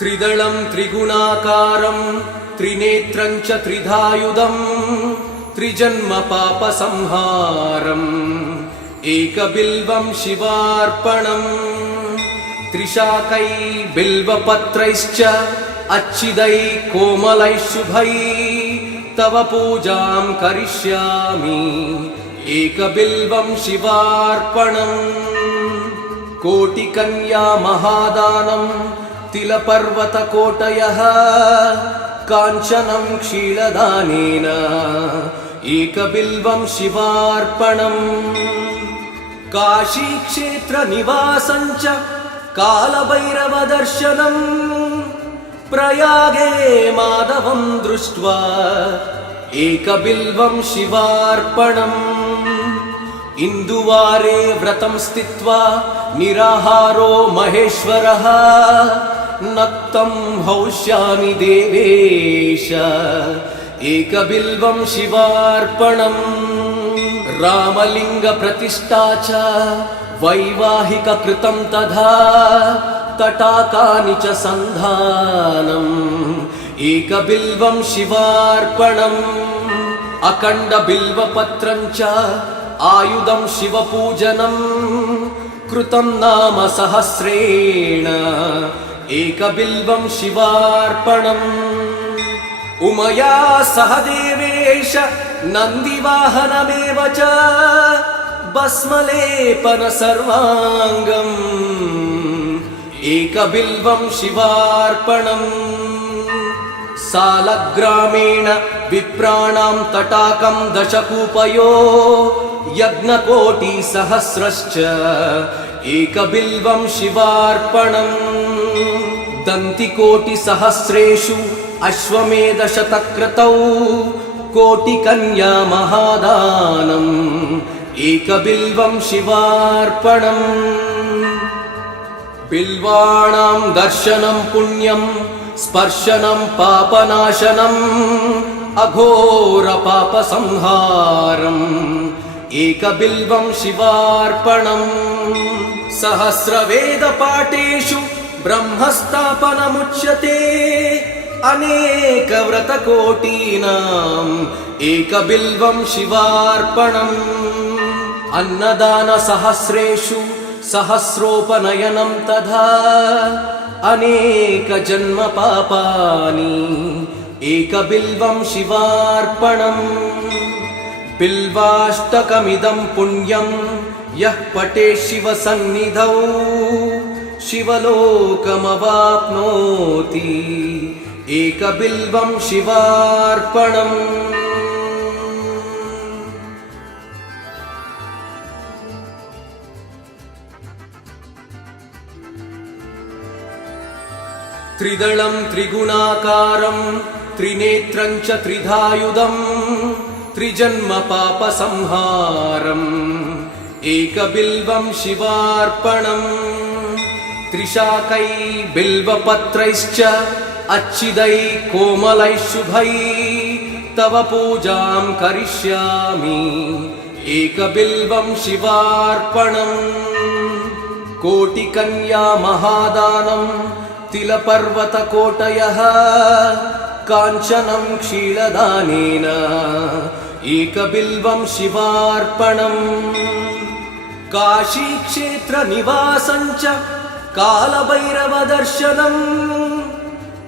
त्रिदलं त्रिगुणाकारं त्रिनेत्रं च त्रिधायुधं त्रिजन्म पापसंहारम् एकबिल्वं शिवार्पणम् त्रिशाकै बिल्वपत्रैश्च अच्छिदै कोमलै शुभै तव पूजां करिष्यामि एकबिल्वं शिवार्पणम् कोटिकन्या महादानं तिलपर्वतकोटयः काञ्चनं क्षीरदानेन एकबिल्वं शिवार्पणम् काशीक्षेत्रनिवासं च कालभैरवदर्शनम् प्रयागे माधवं दृष्ट्वा एकबिल्वं शिवार्पणम् इन्दुवारे व्रतं स्थित्वा निराहारो महेश्वरः नक्तं हौष्यामि देवेश एकबिल्वं शिवार्पणम् रामलिङ्गप्रतिष्ठा च वैवाहिककृतं तथा तटाकानि च सन्धानम् एकबिल्वं शिवार्पणम् अखण्डबिल्वपत्रं च आयुधं शिवपूजनम् कृतं नाम सहस्रेण एकबिल्वं शिवार्पणम् उमया सह देवेश नन्दिवाहनमेव च भस्मलेपन सर्वाङ्गम् एकबिल्वं शिवार्पणम् सालग्रामेण विप्राणां तटाकं दशकूपयो यज्ञकोटिसहस्रश्च एकबिल्वं शिवार्पणम् दन्तिकोटिसहस्रेषु अश्वमेधशतक्रतौ कोटिकन्या महादानम् एकबिल्वं शिवार्पणम् बिल्वाणां दर्शनं पुण्यं स्पर्शनं पापनाशनम् अघोरपापसंहारम् एकबिल्वं शिवार्पणम् सहस्रवेदपाठेषु ब्रह्मस्थापनमुच्यते अनेकव्रतकोटीनाम् एकबिल्वं शिवार्पणम् अन्नदानसहस्रेषु सहस्रोपनयनं तथा अनेकजन्मपापानि एकबिल्वं शिवार्पणम् बिल्वाष्टकमिदं पुण्यं यः पठेत् शिवसन्निधौ शिवलोकमवाप्नोति एकबिल्वं शिवार्पणम् त्रिदलं त्रिगुणाकारं त्रिनेत्रं च त्रिधायुधं त्रिजन्म पापसंहारम् एकबिल्वं शिवार्पणम् त्रिशाकै बिल्वपत्रैश्च अच्छिदै कोमलै शुभै तव पूजां करिष्यामि एकबिल्वं शिवार्पणम् कोटिकन्या महादानं तिलपर्वतकोटयः काञ्चनं क्षीरदानेन एकबिल्वं शिवार्पणम् काशीक्षेत्रनिवासं च कालभैरवदर्शनम्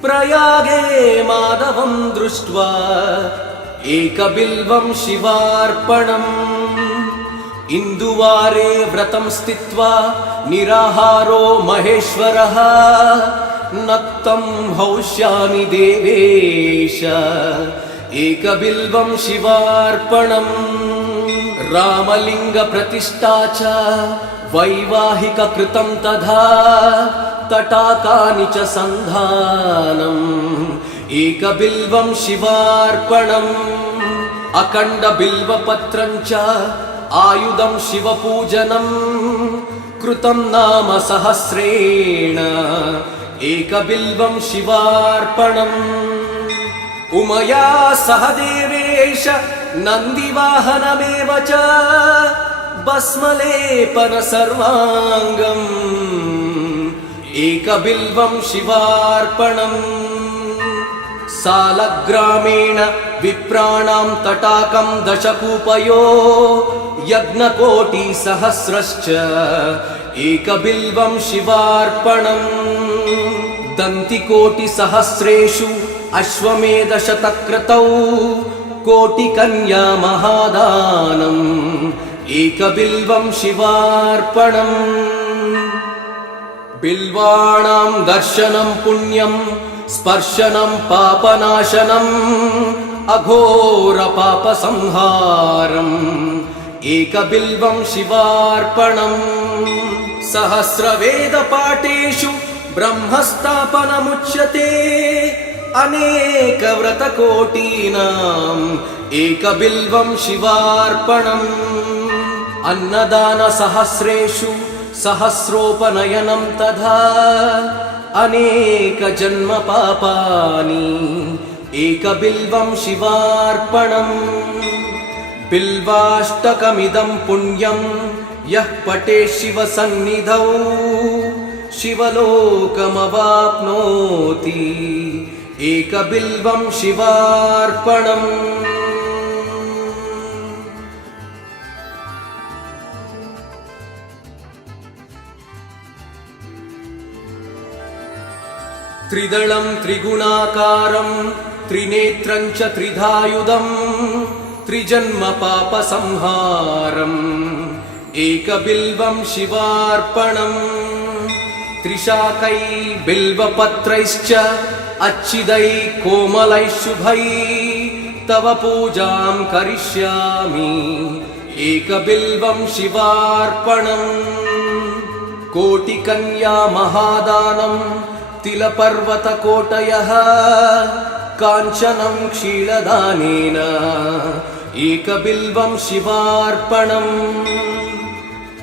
प्रयागे माधवं दृष्ट्वा एकबिल्वं शिवार्पणम् इन्दुवारे व्रतं स्थित्वा निराहारो महेश्वरः नक्तं हौष्यामि देवेश एकबिल्वं शिवार्पणम् रामलिङ्गप्रतिष्ठा च वैवाहिककृतं तथा तटाकानि च सन्धानम् एकबिल्वं शिवार्पणम् अखण्डबिल्वपत्रं च आयुधं शिवपूजनम् कृतं नाम सहस्रेण एकबिल्वं शिवार्पणम् उमया सह देवेश नन्दिवाहनमेव च भस्मलेपन सर्वाङ्गम् एकबिल्वं शिवार्पणम् सालग्रामेण विप्राणां तटाकं दशकूपयो यज्ञकोटिसहस्रश्च एकबिल्वं शिवार्पणम् दन्तिकोटिसहस्रेषु अश्वमेधशतक्रतौ कोटिकन्या महादानम् एकबिल्वं शिवार्पणम् बिल्वाणां दर्शनं पुण्यं स्पर्शनं पापनाशनम् अघोरपापसंहारम् एकबिल्वं शिवार्पणम् सहस्रवेदपाठेषु ब्रह्मस्थापनमुच्यते अनेकव्रतकोटीनाम् एकबिल्वं शिवार्पणम् अन्नदानसहस्रेषु सहस्रोपनयनं तथा अनेकजन्मपापानि एकबिल्वं शिवार्पणम् बिल्वाष्टकमिदं पुण्यं यः पठेत् शिवसन्निधौ शिवलोकमवाप्नोति एकबिल्वं शिवार्पणम् त्रिदलं त्रिगुणाकारं त्रिनेत्रं च त्रिधायुधं त्रिजन्मपापसंहारम् एकबिल्वं शिवार्पणम् त्रिशाकै बिल्वपत्रैश्च अच्छिदैः कोमलैः शुभैः तव पूजां करिष्यामि एकबिल्वं शिवार्पणम् कोटिकन्या महादानं तिलपर्वतकोटयः काञ्चनं क्षीरदानेन एकबिल्वं शिवार्पणम्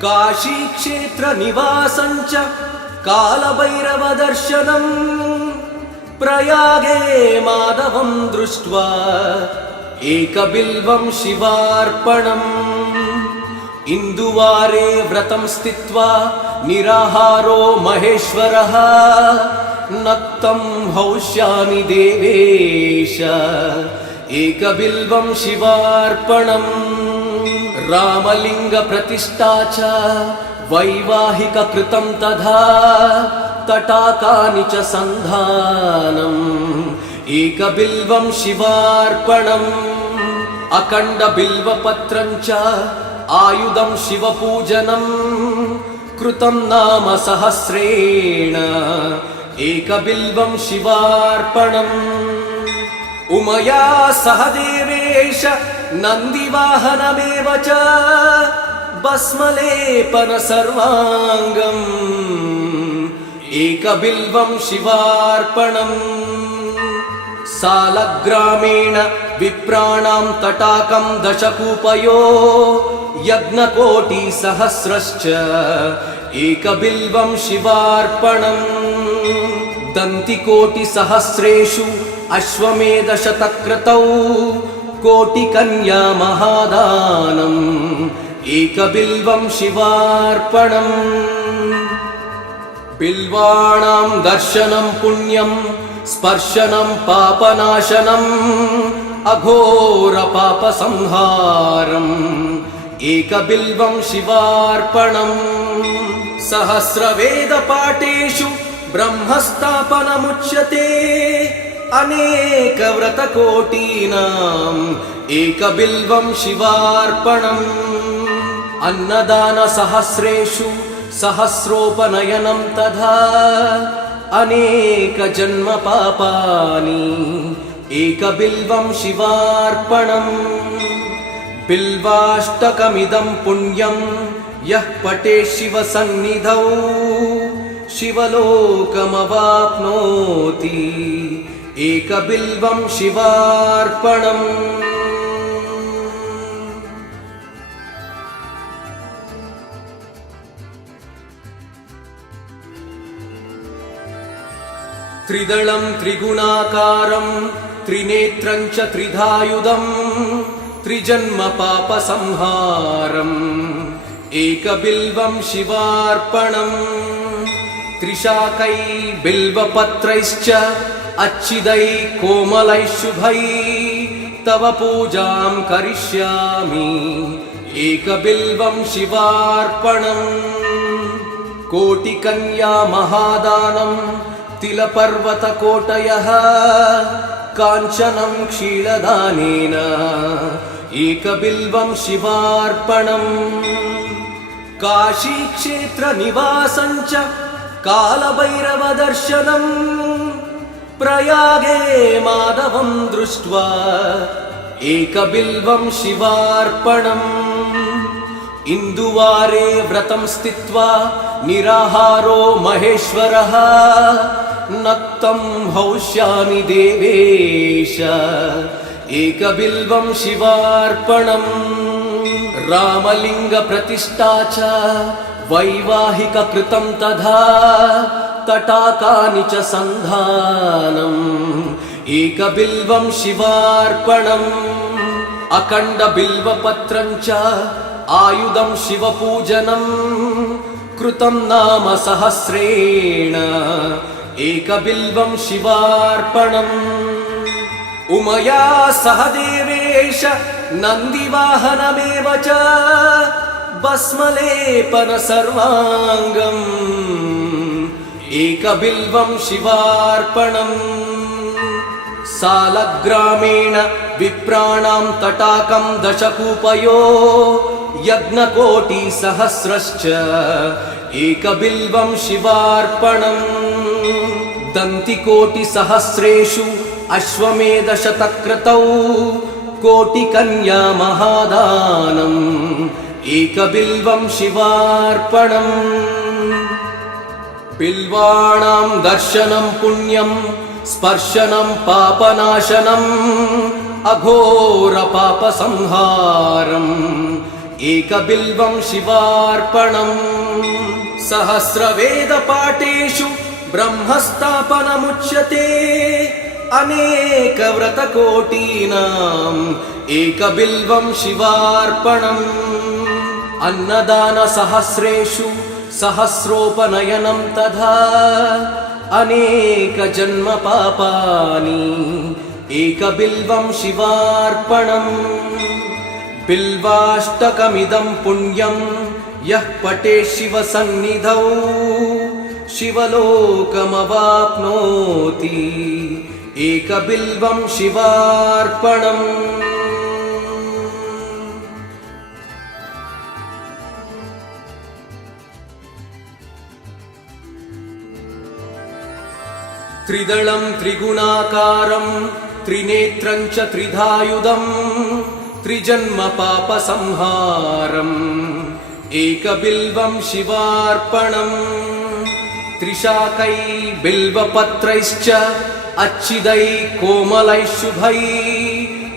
काशीक्षेत्रनिवासं च कालभैरवदर्शनम् प्रयागे माधवं दृष्ट्वा एकबिल्वं शिवार्पणम् इन्दुवारे व्रतं स्थित्वा निराहारो महेश्वरः नक्तं हौष्यामि देवेश एकबिल्वं शिवार्पणम् रामलिङ्गप्रतिष्ठा च वैवाहिककृतं तथा तटाकानि च सन्धानम् एकबिल्वं शिवार्पणम् अखण्डबिल्वपत्रं च आयुधं शिवपूजनम् कृतं नाम सहस्रेण एकबिल्वं शिवार्पणम् उमया सह देवेश नन्दिवाहनमेव च भस्मलेपन सर्वाङ्गम् एकबिल्वं शिवार्पणम् सालग्रामेण विप्राणां तटाकं दशकूपयो यज्ञकोटिसहस्रश्च एकबिल्वं शिवार्पणम् दन्तिकोटिसहस्रेषु अश्वमेधशतक्रतौ कोटिकन्या महादानम् एकबिल्वं शिवार्पणम् बिल्वाणां दर्शनं पुण्यं स्पर्शनं पापनाशनम् अघोरपापसंहारम् एकबिल्वं शिवार्पणम् सहस्रवेदपाठेषु ब्रह्मस्थापनमुच्यते अनेकव्रतकोटीनाम् एकबिल्वं शिवार्पणम् अन्नदानसहस्रेषु सहस्रोपनयनं तथा अनेकजन्मपापानि एकबिल्वं शिवार्पणम् बिल्वाष्टकमिदं पुण्यं यः पठेत् शिवसन्निधौ शिवलोकमवाप्नोति एकबिल्वं शिवार्पणम् त्रिदलं त्रिगुणाकारं त्रिनेत्रं च त्रिधायुधं त्रिजन्मपापसंहारम् एकबिल्वं शिवार्पणम् त्रिशाकै बिल्वपत्रैश्च अच्छिदै कोमलैः शुभै तव पूजां करिष्यामि एकबिल्वं शिवार्पणम् कोटिकन्या महादानं तिलपर्वतकोटयः काञ्चनं क्षीरदानेन एकबिल्वं शिवार्पणम् काशीक्षेत्रनिवासं च कालभैरवदर्शनम् प्रयागे माधवं दृष्ट्वा एकबिल्वं शिवार्पणम् इन्दुवारे व्रतं स्थित्वा निराहारो महेश्वरः नक्तं हौष्यामि देवेश एकबिल्वं शिवार्पणम् रामलिङ्गप्रतिष्ठा च वैवाहिककृतं तथा तटाकानि च सन्धानम् एकबिल्वं शिवार्पणम् अखण्डबिल्वपत्रं च आयुधं शिवपूजनम् कृतं नाम सहस्रेण एकबिल्वं शिवार्पणम् उमया सह देवेश नन्दिवाहनमेव च भस्मलेपन सर्वाङ्गम् एकबिल्वं शिवार्पणम् सालग्रामेण विप्राणां तटाकं दशकूपयो यज्ञकोटिसहस्रश्च एकबिल्वं शिवार्पणम् दन्तिकोटिसहस्रेषु अश्वमेधशतक्रतौ कोटिकन्या महादानम् एकबिल्वं शिवार्पणम् बिल्वाणां दर्शनं पुण्यं स्पर्शनं पापनाशनम् अघोरपापसंहारम् एकबिल्वं शिवार्पणम् सहस्रवेदपाठेषु ब्रह्मस्थापनमुच्यते अनेकव्रतकोटीनाम् एकबिल्वं शिवार्पणम् अन्नदानसहस्रेषु सहस्रोपनयनं तथा अनेकजन्मपापानि एकबिल्वं शिवार्पणम् बिल्वाष्टकमिदं पुण्यं यः पठेत् शिवसन्निधौ शिवलोकमवाप्नोति एकबिल्वं शिवार्पणम् त्रिदलं त्रिगुणाकारं त्रिनेत्रं च त्रिधायुधं त्रिजन्मपापसंहारम् एकबिल्वं शिवार्पणम् त्रिशाकै बिल्वपत्रैश्च अच्छिदै कोमलैः शुभै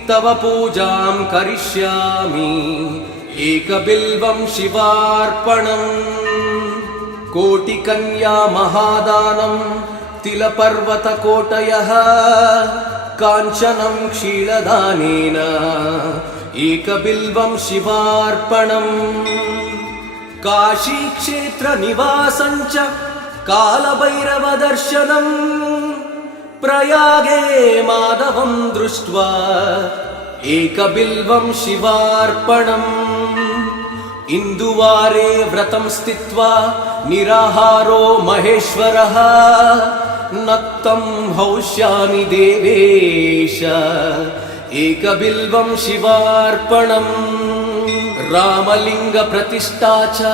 तव पूजां करिष्यामि एकबिल्वं शिवार्पणम् कोटिकन्या महादानं तिलपर्वतकोटयः काञ्चनं क्षीरदानेन एकबिल्वं शिवार्पणम् काशीक्षेत्रनिवासं च कालभैरवदर्शनम् प्रयागे माधवं दृष्ट्वा एकबिल्वं शिवार्पणम् इन्दुवारे व्रतं स्थित्वा निराहारो महेश्वरः नक्तं हौष्यामि देवेश एकबिल्वं शिवार्पणम् रामलिङ्गप्रतिष्ठा च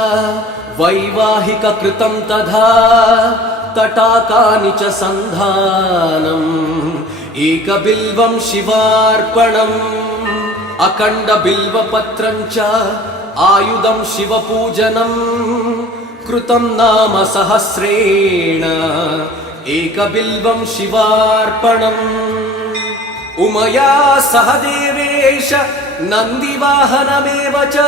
वैवाहिककृतं तथा तटाकानि च सन्धानम् एकबिल्वं शिवार्पणम् अखण्डबिल्वपत्रं च आयुधं शिवपूजनम् कृतं नाम सहस्रेण एकबिल्वं शिवार्पणम् उमया सह देवेश नन्दिवाहनमेव च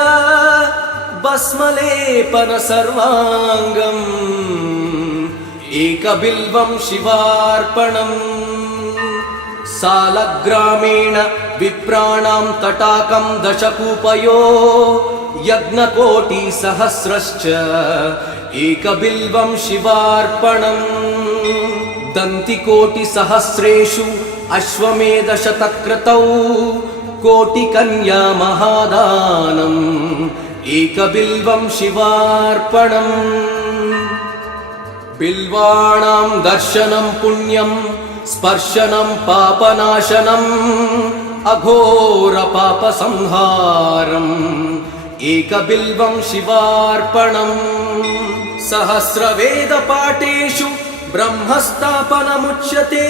भस्मलेपन सर्वाङ्गम् एकबिल्वं शिवार्पणम् सालग्रामेण विप्राणां तटाकं दशकूपयो यज्ञकोटिसहस्रश्च एकबिल्वं शिवार्पणम् दन्तिकोटिसहस्रेषु अश्वमेधशतक्रतौ कोटिकन्या महादानम् एकबिल्वं शिवार्पणम् बिल्वाणां दर्शनं पुण्यं स्पर्शनं पापनाशनम् अघोरपापसंहारम् एकबिल्वं शिवार्पणम् सहस्रवेदपाठेषु ब्रह्मस्थापनमुच्यते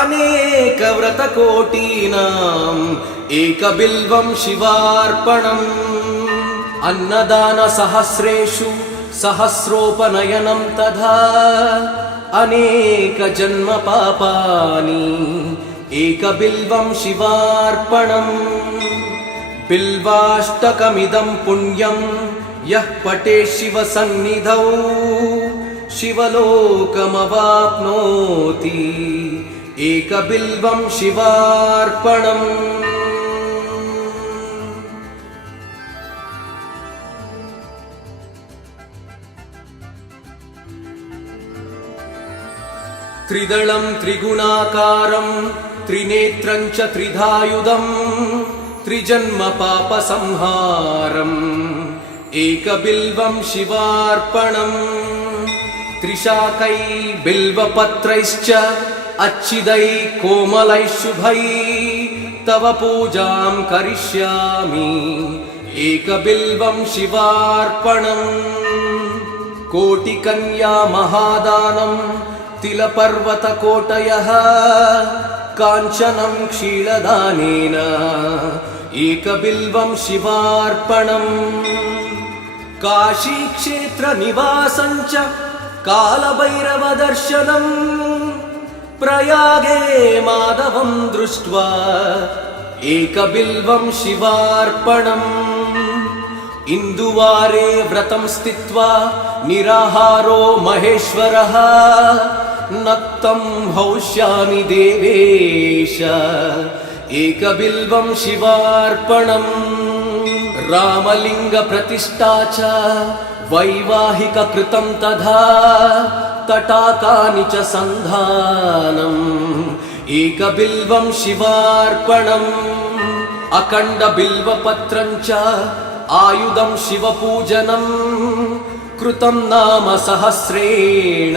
अनेकव्रतकोटीनाम् एकबिल्वं शिवार्पणम् अन्नदानसहस्रेषु सहस्रोपनयनं तथा अनेकजन्मपापानि एकबिल्वं शिवार्पणम् बिल्वाष्टकमिदं पुण्यं यः पठेत् शिवसन्निधौ शिवलोकमवाप्नोति एकबिल्वं शिवार्पणम् त्रिदलं त्रिगुणाकारं त्रिनेत्रं च त्रिधायुधं त्रिजन्मपापसंहारम् एकबिल्वं शिवार्पणम् त्रिशाकै बिल्वपत्रैश्च अच्छिदै कोमलै शुभै तव पूजां करिष्यामि एकबिल्वं शिवार्पणम् कोटिकन्या महादानं तिलपर्वतकोटयः काञ्चनं क्षीरदानेन एकबिल्वं शिवार्पणम् काशीक्षेत्रनिवासं च कालभैरवदर्शनम् प्रयागे माधवं दृष्ट्वा एकबिल्वं शिवार्पणम् इन्दुवारे व्रतं स्थित्वा निराहारो महेश्वरः नक्तं हौष्यामि देवेश एकबिल्वं शिवार्पणम् रामलिङ्गप्रतिष्ठा च वैवाहिककृतं तथा तटाकानि च सन्धानम् एकबिल्वं शिवार्पणम् अखण्डबिल्वपत्रं च आयुधं शिवपूजनं कृतं नाम सहस्रेण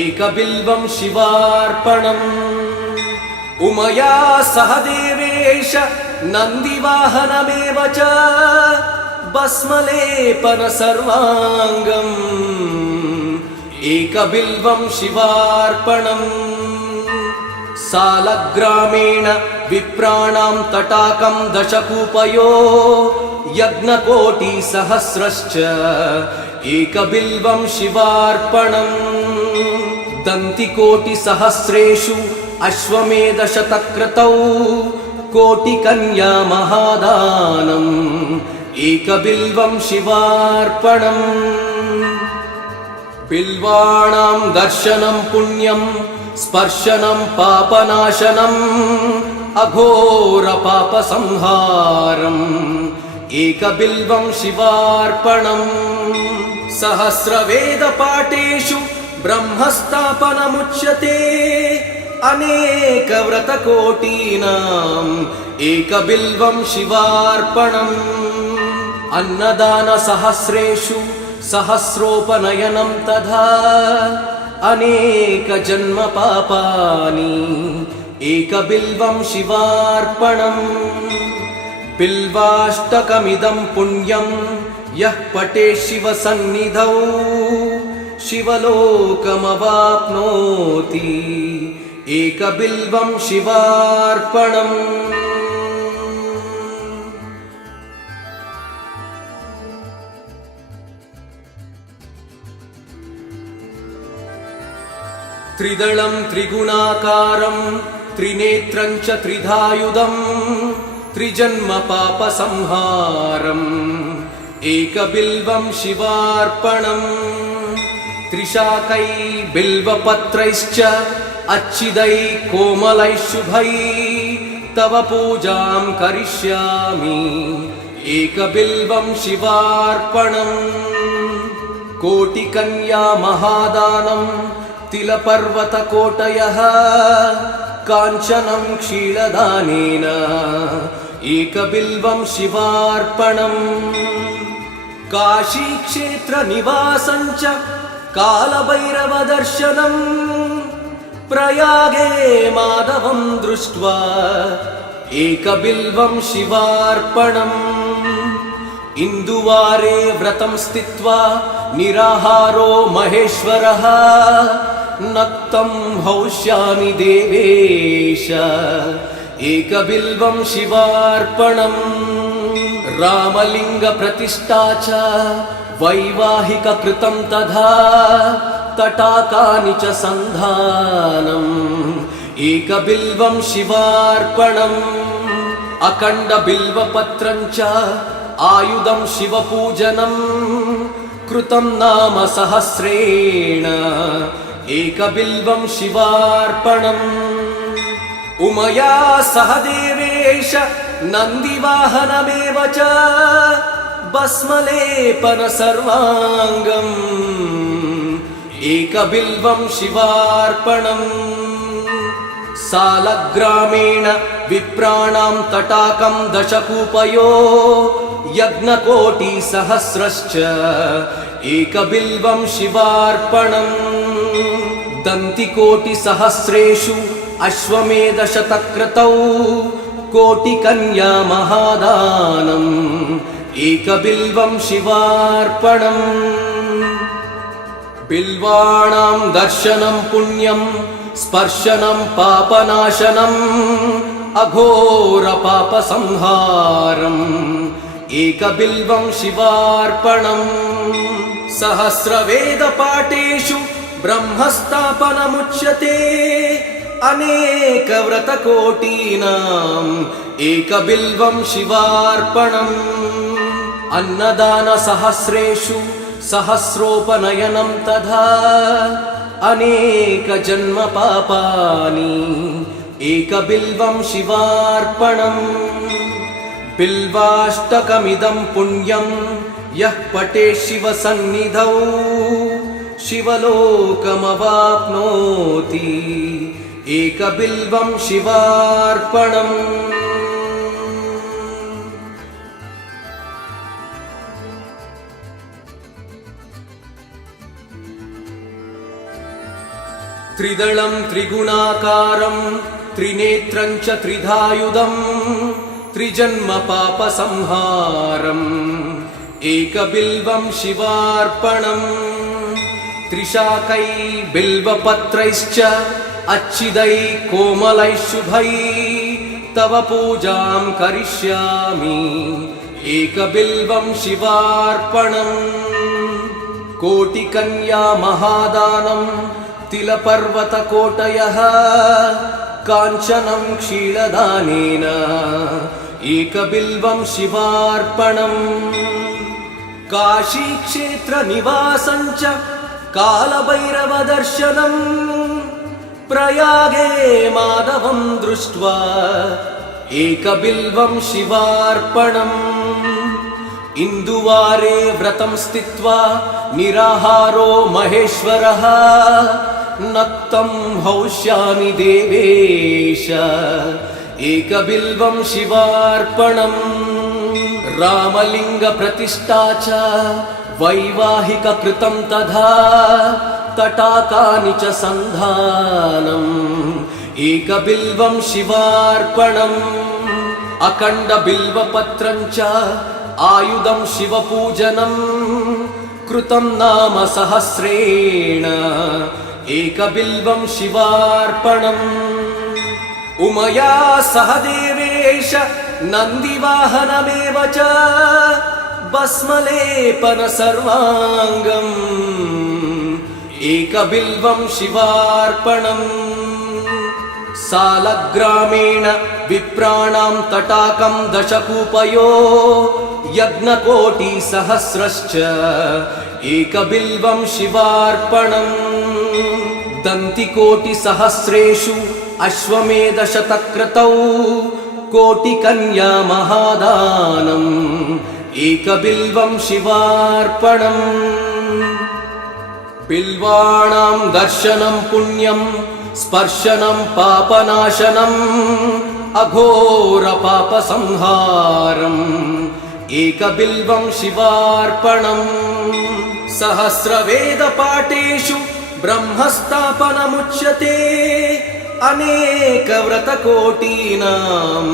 एकबिल्वं शिवार्पणम् उमया सह देवेश नन्दिवाहनमेव च भस्मलेपन सर्वाङ्गम् एकबिल्वं शिवार्पणम् सालग्रामेण विप्राणां तटाकं दशकूपयो यज्ञकोटिसहस्रश्च एकबिल्वं शिवार्पणम् दन्तिकोटिसहस्रेषु अश्वमेधशतक्रतौ कोटिकन्या महादानम् एकबिल्वं शिवार्पणम् बिल्वाणां दर्शनं पुण्यं स्पर्शनं पापनाशनम् अघोरपापसंहारम् एकबिल्वं शिवार्पणम् सहस्रवेदपाठेषु ब्रह्मस्थापनमुच्यते अनेकव्रतकोटीनाम् एकबिल्वं शिवार्पणम् अन्नदानसहस्रेषु सहस्रोपनयनं तथा अनेकजन्मपापानि एकबिल्वं शिवार्पणम् बिल्वाष्टकमिदं पुण्यं यः पठेत् शिवसन्निधौ शिवलोकमवाप्नोति एकबिल्वं शिवार्पणम् त्रिदलं त्रिगुणाकारं त्रिनेत्रं च त्रिधायुधं त्रिजन्मपापसंहारम् एकबिल्वं शिवार्पणम् त्रिशाकै बिल्वपत्रैश्च अच्छिदै कोमलै शुभै तव पूजां करिष्यामि एकबिल्वं शिवार्पणम् कोटिकन्या महादानं तिलपर्वतकोटयः काञ्चनं क्षीरदानेन एकबिल्वं शिवार्पणम् काशीक्षेत्रनिवासं च कालभैरवदर्शनम् प्रयागे माधवं दृष्ट्वा एकबिल्वं शिवार्पणम् इन्दुवारे व्रतं स्थित्वा निराहारो महेश्वरः नक्तं हौष्यामि देवेश एकबिल्वं शिवार्पणम् रामलिङ्गप्रतिष्ठा च वैवाहिककृतं तथा तटाकानि च सन्धानम् एकबिल्वं शिवार्पणम् अखण्डबिल्वपत्रं च आयुधं शिवपूजनं कृतं नाम सहस्रेण एकबिल्वं शिवार्पणम् उमया सह देवेश नन्दिवाहनमेव च भस्मलेपन सर्वाङ्गम् एकबिल्वं शिवार्पणम् सालग्रामेण विप्राणां तटाकं दशकूपयो यज्ञकोटिसहस्रश्च एकबिल्वं शिवार्पणम् दन्तिकोटिसहस्रेषु अश्वमेधशतक्रतौ कोटिकन्या महादानम् एकबिल्वं शिवार्पणम् बिल्वाणां दर्शनं पुण्यं स्पर्शनं पापनाशनम् अघोरपापसंहारम् एकबिल्वं शिवार्पणम् सहस्रवेदपाठेषु ब्रह्मस्थापनमुच्यते अनेकव्रतकोटीनाम् एकबिल्वं शिवार्पणम् अन्नदानसहस्रेषु सहस्रोपनयनं तथा अनेकजन्मपापानि एकबिल्वं शिवार्पणम् बिल्वाष्टकमिदं पुण्यं यः पठेत् शिवसन्निधौ शिवलोकमवाप्नोति एकबिल्वं शिवार्पणम् त्रिदलं त्रिगुणाकारं त्रिनेत्रं च त्रिधायुधं त्रिजन्मपापसंहारम् एकबिल्वं शिवार्पणम् त्रिशाकै बिल्वपत्रैश्च अच्छिदै कोमलै शुभै तव पूजां करिष्यामि एकबिल्वं शिवार्पणम् कोटिकन्या महादानं तिलपर्वतकोटयः काञ्चनं क्षीरदानेन एकबिल्वं शिवार्पणम् काशीक्षेत्रनिवासं च कालभैरवदर्शनम् प्रयागे माधवं दृष्ट्वा एकबिल्वं शिवार्पणम् इन्दुवारे व्रतं स्थित्वा निराहारो महेश्वरः नक्तं हौष्यामि देवेश एकबिल्वं शिवार्पणम् रामलिङ्गप्रतिष्ठा च वैवाहिककृतं तथा तटाकानि च सन्धानम् एकबिल्वं शिवार्पणम् अखण्डबिल्वपत्रं च आयुधं शिवपूजनं कृतं नाम सहस्रेण एकबिल्वं शिवार्पणम् उमया सह देवेश नन्दिवाहनमेव च भस्मलेपन सर्वाङ्गम् एकबिल्वं शिवार्पणम् सालग्रामेण विप्राणां तटाकं दशकूपयो यज्ञकोटिसहस्रश्च एकबिल्वं शिवार्पणम् दन्तिकोटिसहस्रेषु अश्वमेधशतक्रतौ कोटिकन्या महादानम् एकबिल्वं शिवार्पणम् బిల్వాణాం దర్శనం పుణ్యం స్పర్శనం పాపనాశనం అఘోర పాప సంహారం ఏకబిల్వం శివార్పణం సహస్రవేద పాఠేషు బ్రహ్మస్థాపనముచ్యతే అనేక వ్రతకోటీనాం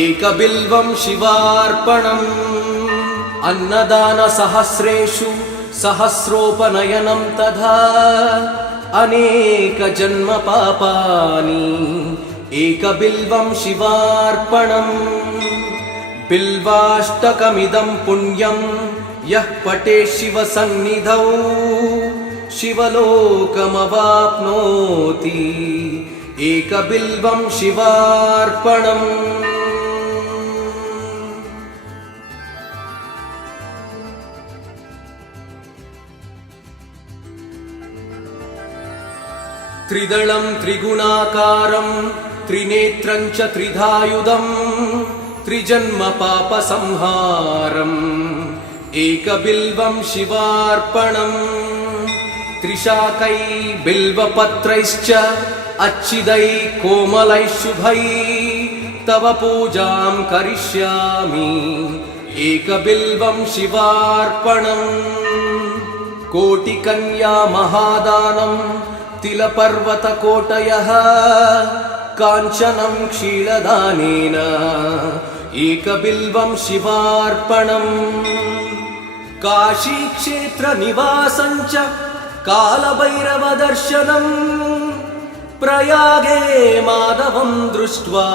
ఏకబిల్వం శివార్పణం అన్నదాన సహస్రేషు సహస్రోపనయనం తథా అనేక జన్మ పాపాని ఏకబిల్వం శివార్పణం బిల్వాష్టకమిదం పుణ్యం యః పఠే శివ సన్నిధౌ శివలోకమవాప్నోతి ఏకబిల్వం శివార్పణం త్రిదళం త్రిగుణాకారం త్రినేత్రం చ త్రిధాయుధం త్రిజన్మ పాప సంహారం ఏకబిల్వం శివార్పణం త్రిశాకై బిల్వపత్రైశ్చ అచ్చిదై కోమలై శుభై తవ పూజాం కరిష్యామి ఏకబిల్వం శివార్పణం కోటికన్యా మహాదానం తిలపర్వతకోటయః కాంచనం క్షీరదానేన ఏకబిల్వం శివార్పణం కాశీక్షేత్ర నివాసం చ కాలభైరవదర్శనం ప్రయాగే మాధవం దృష్ట్వా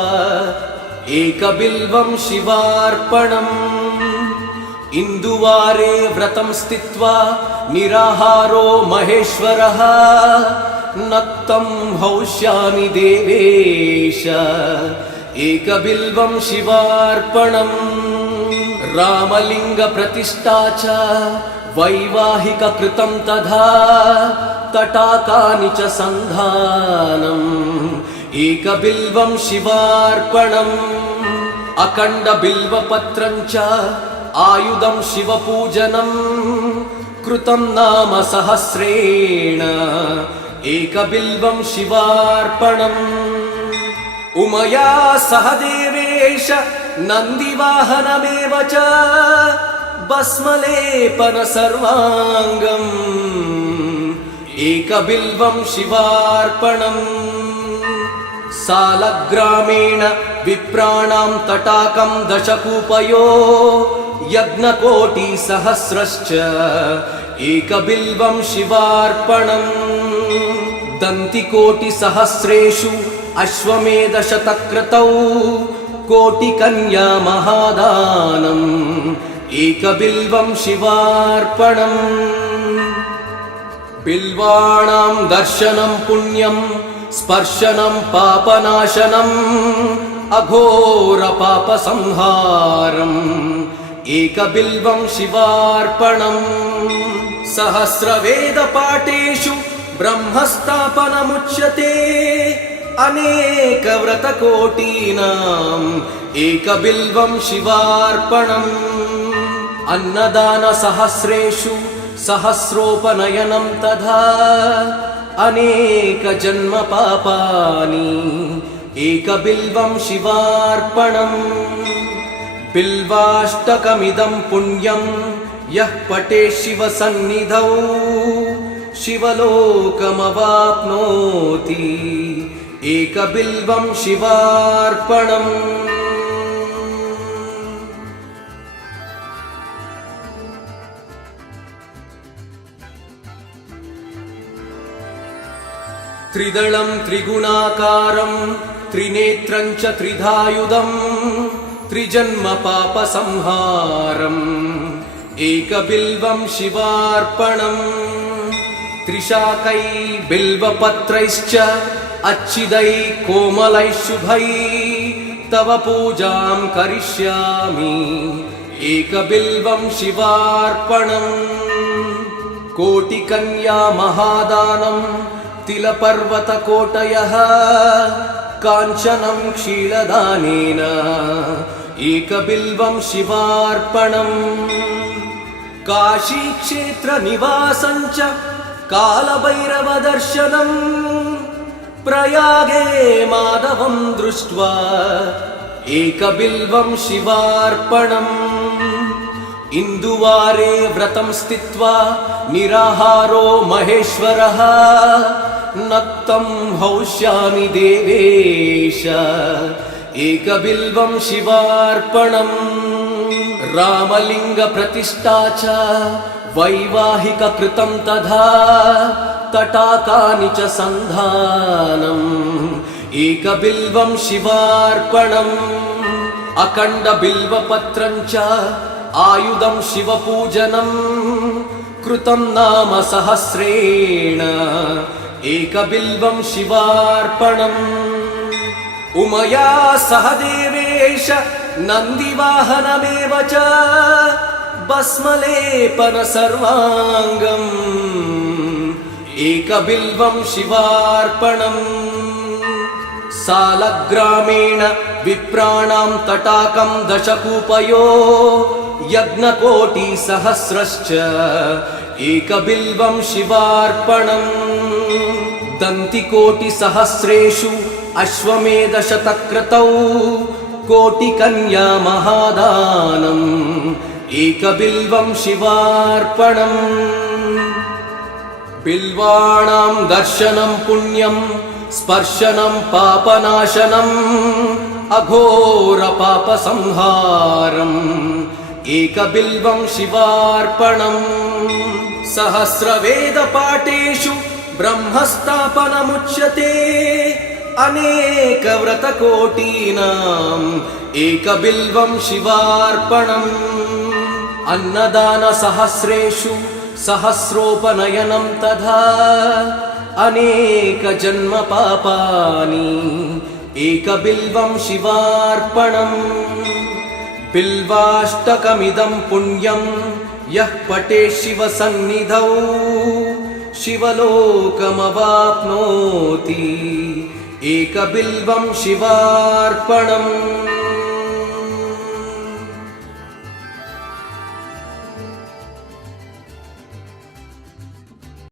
ఏకబిల్వం శివార్పణం ఇందువారే వ్రతం స్థిత్వా నిరాహారో మహేశ్వరః నక్తం హౌష్యామి దేవేశ ఏకబిల్వం శివార్పణం రామలింగ ప్రతిష్ఠా చ వైవాహిక కృతం తథా తటాకాని చ సంధానం ఏకబిల్వం శివార్పణం అఖండ బిల్వపత్రం చ ఆయుధం శివపూజనం కృతం నామ సహస్రేణ ఏకబిల్వం శివార్పణం ఉమయా సహ దేవేశ నందివాహనమేవ చ భస్మలేపన సర్వాంగం ఏకబిల్వం శివార్పణం సాలగ్రామేణ విప్రాణాం తటాకం దశకూపయో యజ్ఞకోటి సహస్రశ్చ ఏకబిల్వం శివార్పణం దంతికోటి సహస్రేషు అశ్వమేధ శతక్రతౌ కోటికన్యా మహాదానం ఏకబిల్వం శివార్పణం బిల్వాణాం దర్శనం పుణ్యం స్పర్శనం పాపనాశనం అఘోర పాప సంహారం ఏకబిల్వం శివార్పణం సహస్రవేద పాఠేషు బ్రహ్మస్థాపనముచ్యతే అనేక వ్రతకోటీనాం ఏకబిల్వం శివార్పణం అన్నదాన సహస్రేషు సహస్రోపనయనం తథా అనేక జన్మ పాపాని ఏకబిల్వం శివార్పణం బిల్వాష్టకమిదం పుణ్యం యః పఠే శివ సన్నిధౌ శివలోకమవాప్నోతి ఏకబిల్వం శివార్పణం త్రిదళం త్రిగుణాకారం త్రినేత్రం చ త్రిధాయుధం త్రిజన్మ పాప సంహారం ఏకబిల్వం శివార్పణం త్రిశాకై బిల్వపత్రైశ్చ అచ్చిదై కోమలై శుభై తవ పూజాం కరిష్యామి ఏకబిల్వం శివార్పణం కోటికన్యా మహాదానం తిలపర్వతకోటయః కాంచనం క్షీరదానేన ఏకబిల్వం శివార్పణం కాశీక్షేత్ర నివాసం చ कालभैरवदर्शनम् प्रयागे माधवं दृष्ट्वा एकबिल्वं शिवार्पणम् इन्दुवारे व्रतं स्थित्वा निराहारो महेश्वरः नक्तं हौष्यामि देवेश एकबिल्वं शिवार्पणम् रामलिंग प्रतिष्ठा च वैवाहिक कृतं तथा तटाकानि च सन्धानम् एकबिल्वं शिवार्पणम् अखण्ड बिल्वपत्रं च आयुधं शिवपूजनं कृतं नाम सहस्रेण एकबिल्वं शिवार्पणम् उमया सह देवेश नन्दिवाहनमेव च भस्मलेपन सर्वाङ्गम् एकबिल्वं शिवार्पणम् सालग्रामेण विप्राणां तटाकं दशकूपयो यज्ञकोटिसहस्रश्च एकबिल्वं शिवार्पणम् दन्तिकोटिसहस्रेषु अश्वमेधशतक्रतौ कोटिकन्या महादानम् एकबिल्वं शिवार्पणम् बिल्वाणां दर्शनं पुण्यं स्पर्शनं पापनाशनम् अघोर पापसंहारम् एकबिल्वं शिवार्पणम् सहस्रवेदपाठेषु ब्रह्मस्थापनमुच्यते अनेकव्रतकोटीनाम् एकबिल्वं शिवार्पणम् अन्नदानसहस्रेषु सहस्रोपनयनं तथा अनेकजन्म पापानि एकबिल्वं शिवार्पणम् बिल्वाष्टकमिदं पुण्यं यः पठेत् शिवसन्निधौ शिवलोकमवाप्नोति एकबिल्वं शिवार्पणम्।